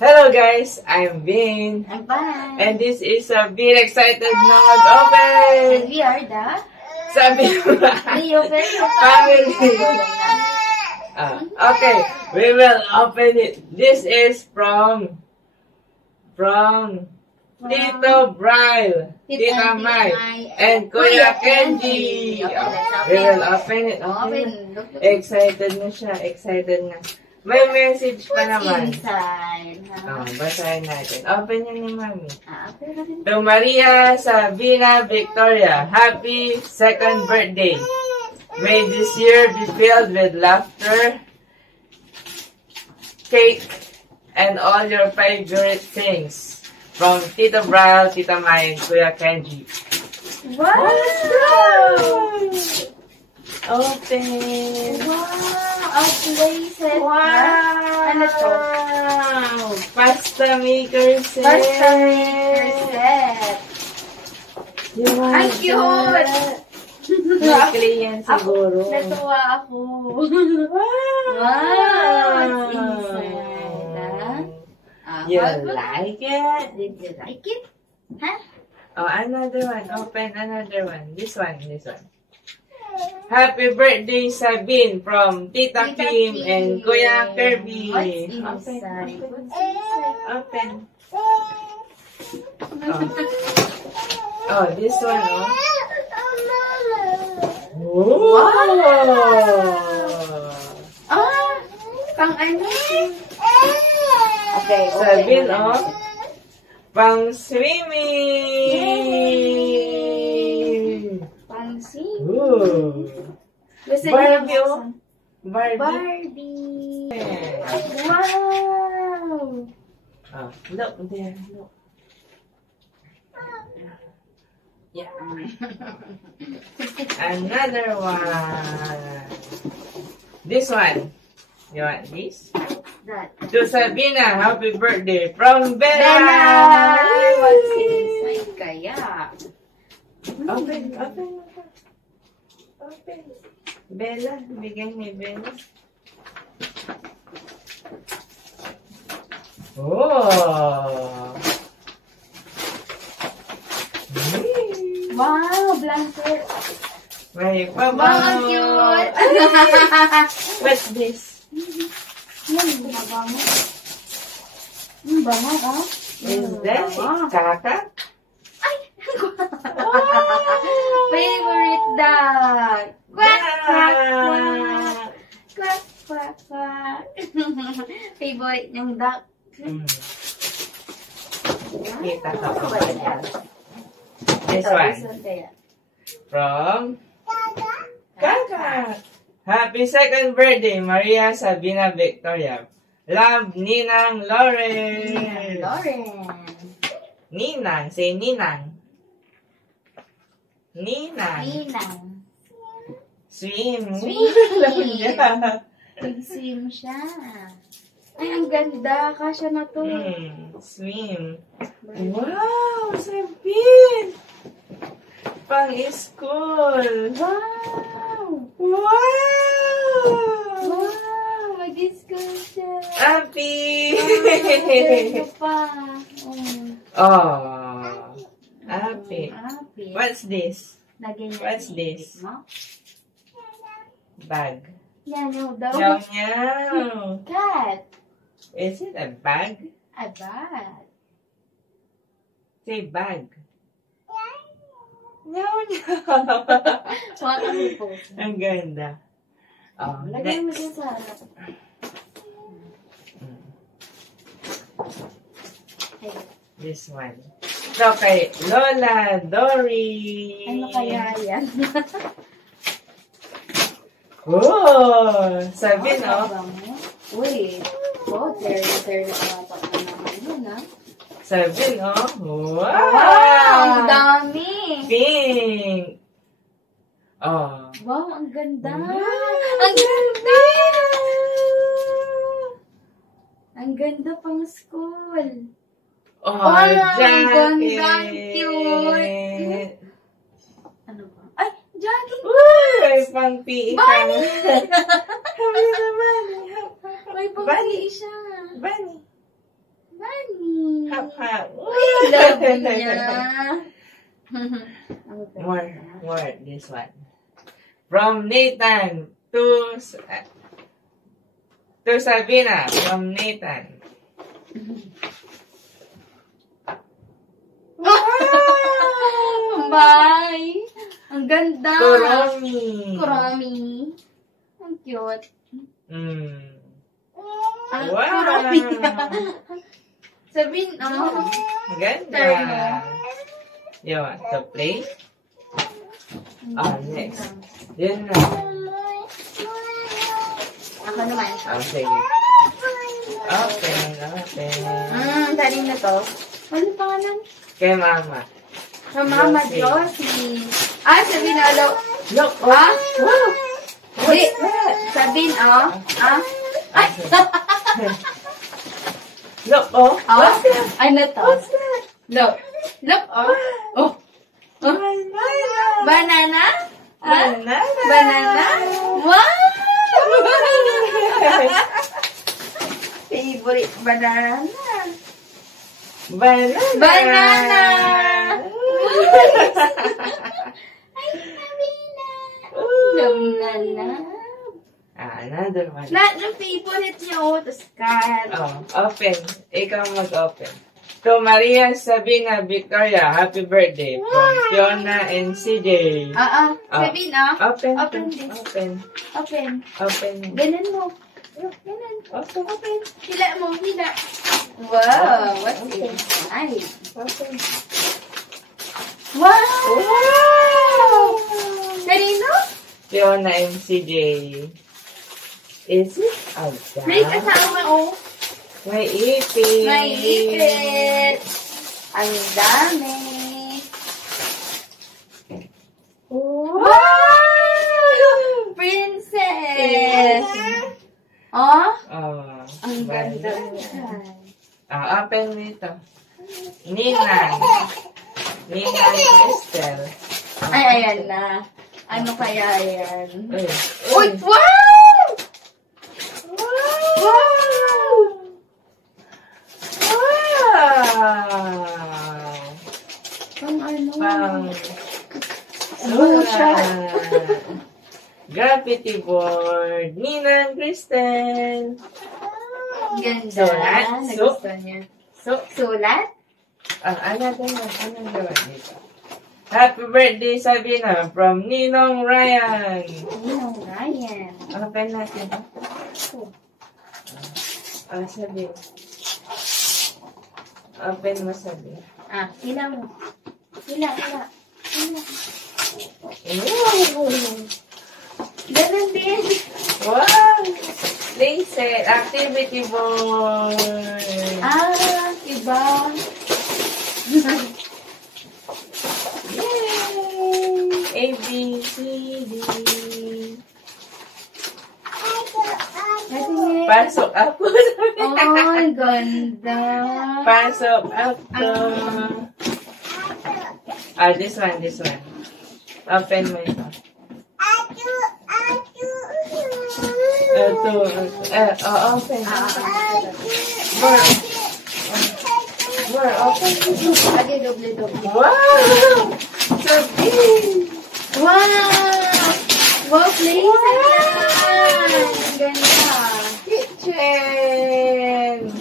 Hello guys, I'm Vin. I'm fine. And this is a Vin Excited na mag-open! And we are the Sabi mo ba? Family. Okay, we will open it. This is from Tito Bryle, Tita Mai, and Kuya Kenji. We will open it. Excited na siya, excited na. May message pa naman. Inside? Basahin natin. Open niya ni Mami. Open natin. To Maria Sabina Victoria, happy second birthday. May this year be filled with laughter, cake, and all your favorite things. From Tito Bryle, Tita Mai, and Kuya Kenji. Wow! Open! Wow! A play set. Wow! Ano to? Pasta maker set! Pasta maker set. Ang cute! Likely yan siguro. Natuwa ako. Wow! What's inside? You like it? Did you like it? Huh? Oh, another one. Open another one. This one. Happy birthday, Sabine, from Tita Kim and Kuya Kirby. What's inside? Open. Oh, this one, oh. Wow! Pang ano? Okay, Sabine, oh. Pang swimming! Pang-swimming. Ooh. Barbie, oh. Barbie. Wow! Oh, look there, look. Yeah. Another one. This one. You want this? That. To Sabina, happy birthday from Bella! Bella! What's inside kaya? Open. Bella, bigay ni Bella. Oh! Wow, blanket. May Wow, ang cute. What's this? Yan, mabango. Bango, ah. Is that kaka? Ay! Favorite dog. Quack, quack, quack. Quack, quack, quack. Favorite niyang duck. Kita ka pa ba yan? This one. From Kaka. Happy second birthday, Maria Sabina Victoria. Love, Ninang Lauren. Ninang. Say Ninang. Ninang. Swim. Nag-swim siya. Ay, ang ganda. Kasya na to. Swim. Wow, Sabine. Pang school. Wow! Wow! Mag-school siya. Happy! Ganda pa. Oh. Happy. Happy. What's this? What's What's this? Bag. Nyaw daw. Meow. Cat. Is it a bag? A bat. Say bag. Meow. What ang pose? Ang ganda. Oh, Lagay mo next. din sa harap. This one. So, kay Lola Dory. Ano kaya yan? Oh! Sabine, oh. Wait. Oh, there na naman yun, ha? Sabine, oh. Wow! Ang dami! Pink! Oh. Wow, ang ganda! Wow, Ang ganda! Ang ganda pang school. Oh, Ang jacket! ganda! Ang cute! Ano ba? Ay, jacket! Uy! Pang PE ka. Bunny! Habi na bunny. May Bunny. pang siya. Bunny. love niya. More, this one. From Nathan to Sabina. From Nathan. Bye! Ang ganda! Kuromi. Ang cute. Ang Wow! Kuromi. Sabihin, Ganda. turn mo. You want to play? Next. Yun na. Ako naman. Sige. Open. Kanina to. Ano pangalan? Kay Mama. Sa Mama Josie. Sabihin na, Look! Wow! What's that? Sabihin, Ay! Look, what's that? Ano to? What's that? Look, Banana? Banana? Wow! Favorite banana. Banana! Ay, Sabina. Another one. Lahat ng favorite niyo. Tapos cat. Open. Ikaw mag-open. To Maria Sabina Victoria, happy birthday from Fiona and CJ. Sabihin, Open. Open this. Open. Ganun mo. Ganun. Open. Hila mo, hila. Wow, what's inside? Open. Wow! Kanino? Fiona and CJ. Is it a dog? May kasama, May ipit. May ipit. Ang dami. Wow! Princess! Ang ganda niya. Open nito. Ninang Crystal. Ay, ayan na. Ano kaya yan? Uy! Wow! Pang ano? Graffiti board. Ninang Crystal. Ganda. Sulat? Nagustuhan niya. Sulat? Anong gawa dito? Happy birthday, Sabina, from Ninong Ryan. Ninong Ryan. Open natin. Sabi. Open mo, Sabi. Hila mo. Hila. Ganun din. Wow! Playset, activity board. Iba. Yay! A, B, C, D. Pasok ako. Ang ganda. Pasok ako. This one. Open mo ito. Ito. Open. More, open. Lagi doble. Wow! So big! Wow, please. Ang ganda. Kitchen!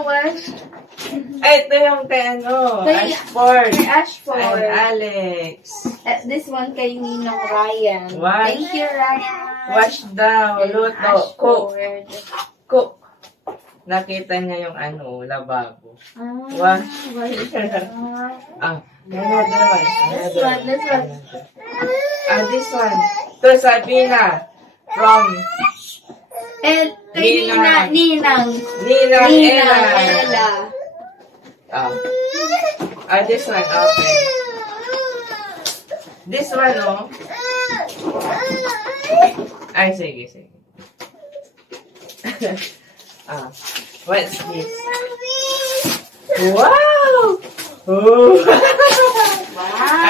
Wash. Ito yung kay Ashford. Kay Ashford. And Alex. This one kay Ninong Ryan. Wash. Thank you, Ryan. Wash daw. And Luto. Ashford. Cook. Nakita niya yung lababo. Wash. Another one. This one. This one. To Sabina. From And kay Ninang Ella. This one. Okay. This one, Ay, sige. What's this? Wow! Oh!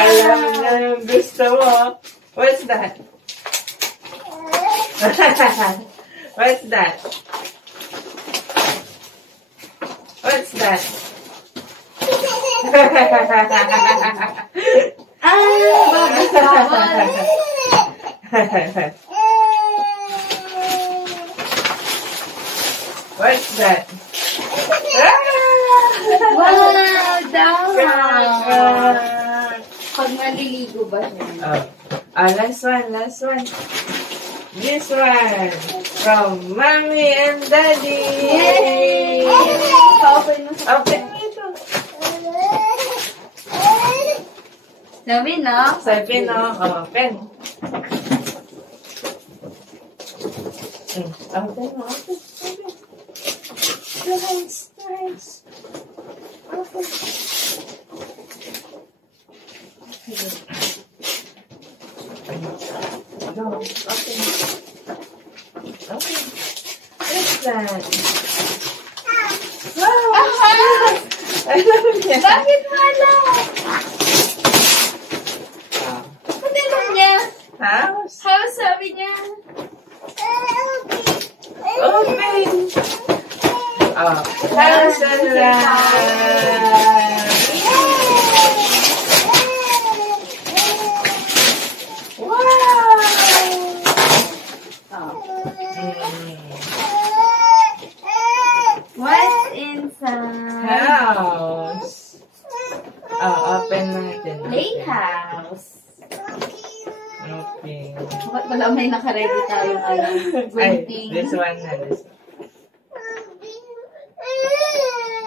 Alam na yung gusto mo. What's that? What's that? What's What's that? What's that? Wow, daw. Ah. Pag maliligo ba siya? Last one. This one from Mommy and Daddy. Yay! Pa-open mo sa Open ito. Sabi, no? Sabi, no? Open. Open mo. Nice. Open. Go. Open. What's that? Wow! I love it. Bakit wala? Ano lang niya? House. House, sabi niya. Open. House and land. Wow! What's inside? House. Open natin. Playhouse. Okay. Bakit wala may nakaready tayong printing? This one na. This one.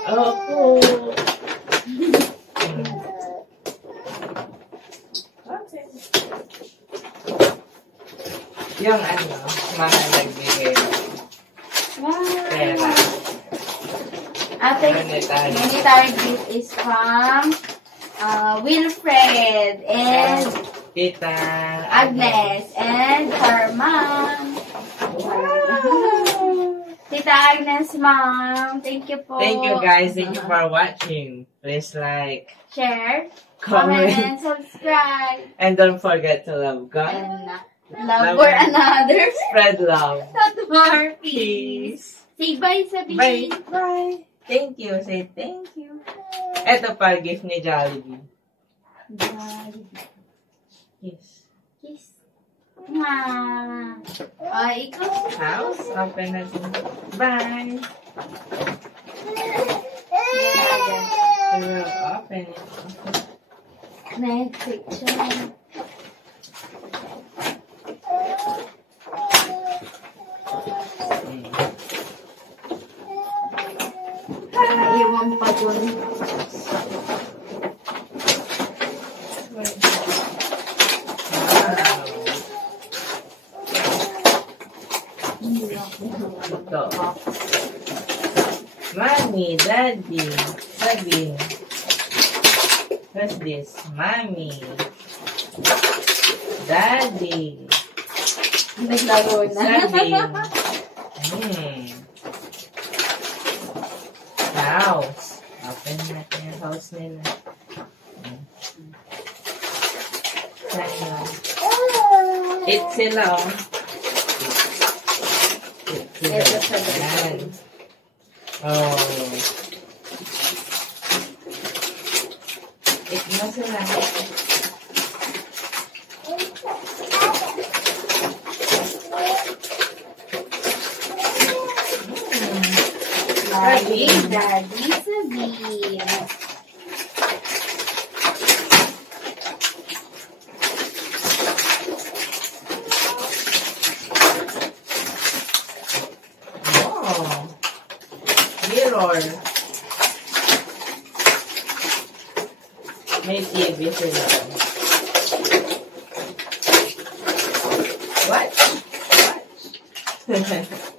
Opo. Okay. Yung mga nagbigay. Pera. Ate, monetary gift is from Wilfred and Tita Agnes and her mom. Tita Agnes, mom. Thank you po. Thank you guys. Thank you for watching. Please like, share, comment, and subscribe. and don't forget to love God. And love for another. Spread love. Not more peace. Say bye, sabi. Bye. Bye. Thank you. Say thank you. Ito pa, gift ni Jollibee. Bye. Yes. Kiss. Mwah. Ay, ikaw. House. Open natin. Bye. We will open it. Next picture. Naiwan pa dun. Ito. Mommy, Daddy, Sabi. What's this? Mommy, Daddy, Naglaro na. Sabi. House. Open natin yung house nila. Sa'yo. Eat sila, oh. Ito sa Yan. Oh. Eat mo sila. Daddy, Daddy, Sabi. Oh. Mirror. May TV sila. What? What?